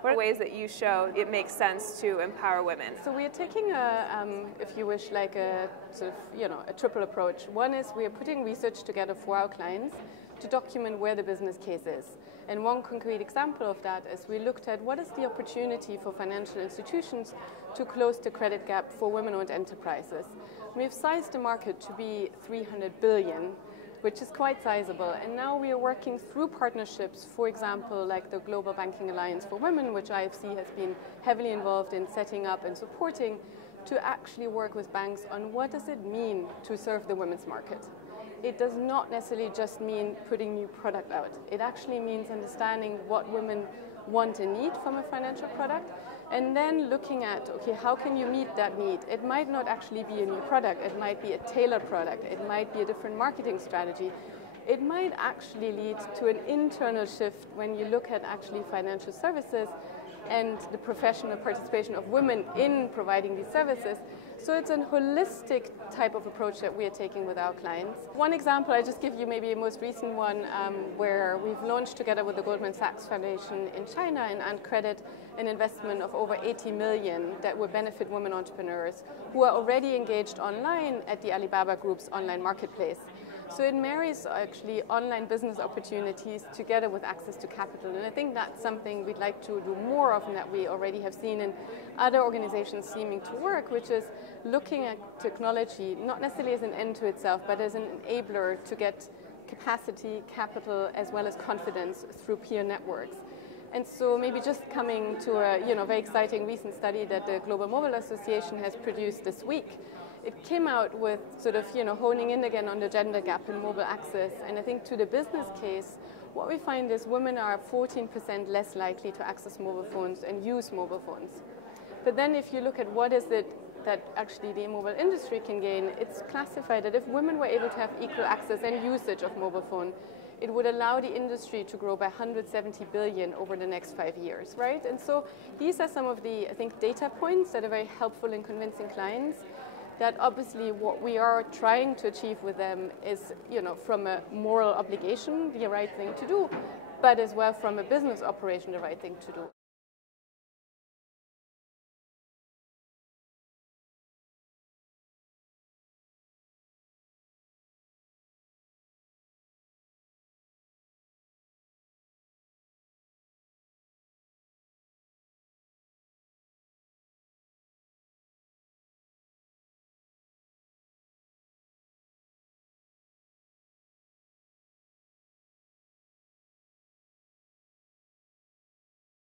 What are the ways that you show it makes sense to empower women? So we are taking if you wish, like a sort of, a triple approach. One is we are putting research together for our clients to document where the business case is. And one concrete example of that is we looked at what is the opportunity for financial institutions to close the credit gap for women-owned enterprises. We've sized the market to be 300 billion, which is quite sizable. And now we are working through partnerships, for example, like the Global Banking Alliance for Women, which IFC has been heavily involved in setting up and supporting, to actually work with banks on what does it mean to serve the women's market. It does not necessarily just mean putting new product out. It actually means understanding what women want and need from a financial product, and then looking at, okay, how can you meet that need? It might not actually be a new product. It might be a tailored product. It might be a different marketing strategy. It might actually lead to an internal shift when you look at actually financial services and the professional participation of women in providing these services. So it's a holistic type of approach that we are taking with our clients. One example, I just give you maybe a most recent one where we've launched together with the Goldman Sachs Foundation in China and credit an investment of over 80 million that will benefit women entrepreneurs who are already engaged online at the Alibaba Group's online marketplace. So it marries actually online business opportunities together with access to capital. And I think that's something we'd like to do more of and that we already have seen in other organizations seeming to work, which is looking at technology, not necessarily as an end to itself, but as an enabler to get capacity, capital, as well as confidence through peer networks. And so maybe just coming to a very exciting recent study that the Global Mobile Association has produced this week. It came out with sort of honing in again on the gender gap in mobile access. And I think to the business case, what we find is women are 14% less likely to access mobile phones and use mobile phones. But then if you look at what is it that actually the mobile industry can gain, it's classified that if women were able to have equal access and usage of mobile phone, it would allow the industry to grow by 170 billion over the next 5 years, right? And so these are some of the, I think, data points that are very helpful in convincing clients that obviously what we are trying to achieve with them is, from a moral obligation, the right thing to do, but as well from a business operation, the right thing to do.